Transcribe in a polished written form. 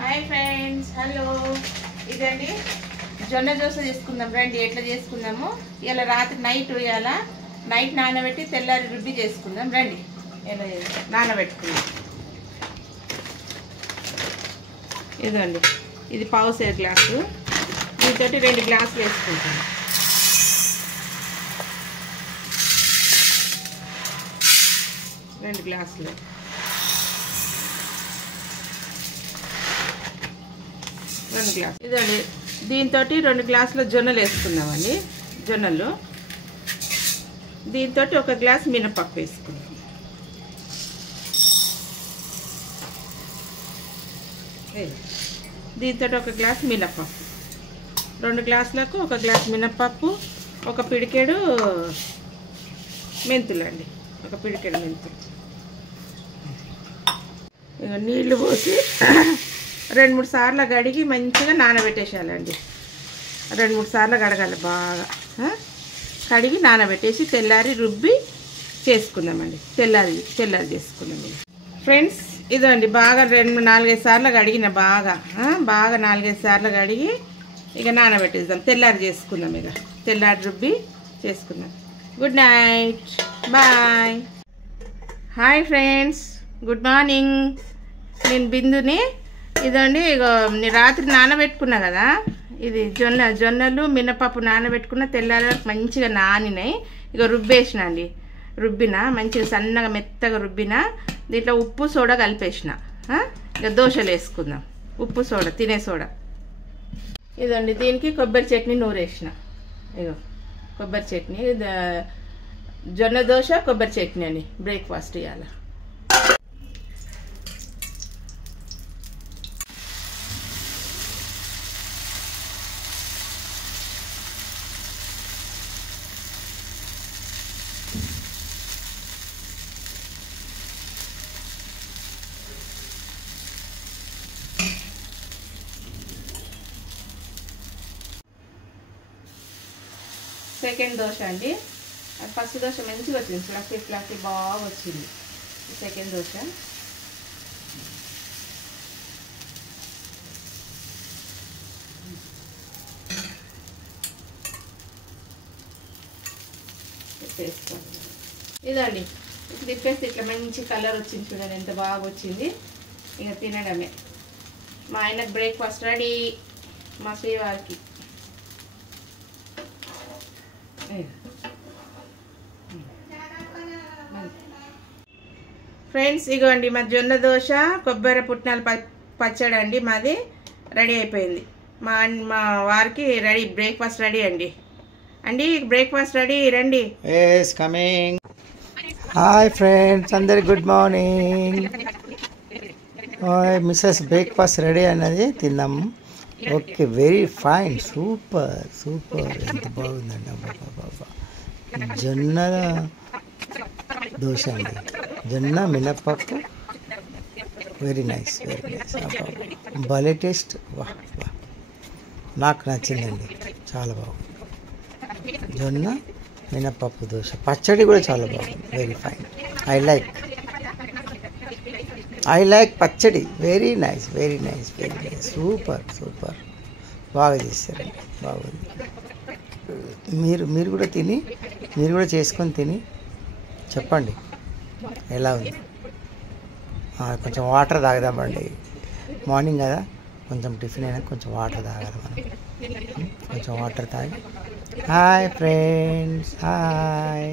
Hi friends, hello. ఇదండి జొన్న దోశ చేసుకుందాం రండి. ఎట్లా చేసుకుందాము ఇలా రాత్రి నైట్ నానబెట్టి తెల్లారి రుబ్బి చేసుకుందాం రండి. ఎలా నానబెట్టుకుందాం. ఇదండి ఇది పావు సేరు గ్లాసు. దీంతో 2 గ్లాసులు వేసుకుంటాం. రెండు గ్లాసులు ఇదండి. దీంతో 2 గ్లాసుల జొన్నలు వేసుకుందామండి. జొన్నలు దీంతో 1 గ్లాస్ మినపప్పు వేసుకుందాం. దీంతో 1 గ్లాస్ మినపప్పు, 2 గ్లాసులకు 1 గ్లాస్ మినపప్పు, 1 పిడికెడు మెంతులు అండి, 1 పిడికెడు మెంతులు. ఇక నీళ్లు పోసి 2-3 సార్లు కడిగి మంచిగా నానబెట్టేసేయాలండి. 2-3 సార్లు కడగాలి బాగా. కడిగి నానబెట్టేసి తెల్లారి రుబ్బి చేసుకుందామండి. తెల్లారి చేసుకుందాం ఫ్రెండ్స్. ఇదండి బాగా 4-5 సార్లు కడిగిన బాగా 4-5 సార్లు కడిగి ఇక నానబెట్టేద్దాం. తెల్లారి చేసుకుందాం. ఇక తెల్లారి రుబ్బి చేసుకుందాం. Good night, bye. Hi friends, good morning. నేను బిందుని. ఇదండి ఇక రాత్రి నానబెట్టుకున్నా కదా. ఇది జొన్నలు మినపప్పు నానబెట్టుకున్న తెల్లారి మంచిగా నానినాయి. ఇక రుబ్బేసిన అండి. రుబ్బిన మంచిగా సన్నగా మెత్తగా రుబ్బిన. దీంట్లో ఉప్పు సోడా కలిపేసిన. ఇక దోశలు వేసుకుందాం. ఉప్పు సోడా, తినే సోడా. ఇదండి దీనికి కొబ్బరి చట్నీ నూరేసిన. ఇగో కొబ్బరి చట్నీ. జొన్న దోశ కొబ్బరి చట్నీ అని బ్రేక్ఫాస్ట్ ఇవ్వాలి. సెకండ్ దోశ అండి. ఫస్ట్ దోశ మంచిగా వచ్చింది, ఫ్లఫీ బాగా వచ్చింది. సెకండ్ దోశ వేసుకోండి. ఇదండి తిప్పేస్తే ఇట్లా మంచి కలర్ వచ్చింది. చూడండి ఎంత బాగా వచ్చింది. ఇక తినడమే. మా ఆయనకు బ్రేక్ఫాస్ట్ రెడీ. మా శ్రీవారికి ఫ్రెండ్స్. ఇగోండి మా జొన్న దోశ కొబ్బరి పుట్నాల పచ్చడి అండి మాది రెడీ అయిపోయింది. మా వారికి రెడీ, బ్రేక్ఫాస్ట్ రెడీ అండి. బ్రేక్ఫాస్ట్ రెడీ, రండి. Yes coming. హాయ్ ఫ్రెండ్స్, అందరికి good morning. Mrs breakfast ready అన్నది తిందాము. Okay, very fine, super. ఎంత బాగుందండి. బాబా జొన్న దోశ అండి. జొన్న మినపప్పు, వెరీ నైస్. భలే టేస్ట్. వాహ్, నాకు నచ్చిందండి, చాలా బాగుంది. జొన్న మినపప్పు దోశ, పచ్చడి కూడా చాలా బాగుంది. Very fine. ఐ లైక్ పచ్చడి. Very nice. సూపర్. బాగా చేశారండి, బాగుంది. మీరు కూడా మీరు కూడా చేసుకొని తిని చెప్పండి ఎలా ఉంది. కొంచెం వాటర్ తాగదామండి. మార్నింగ్ కదా, కొంచెం టిఫిన్ అయినా కొంచెం వాటర్ తాగాలి మనం. కొంచెం వాటర్ తాగి. Hi friends, hi.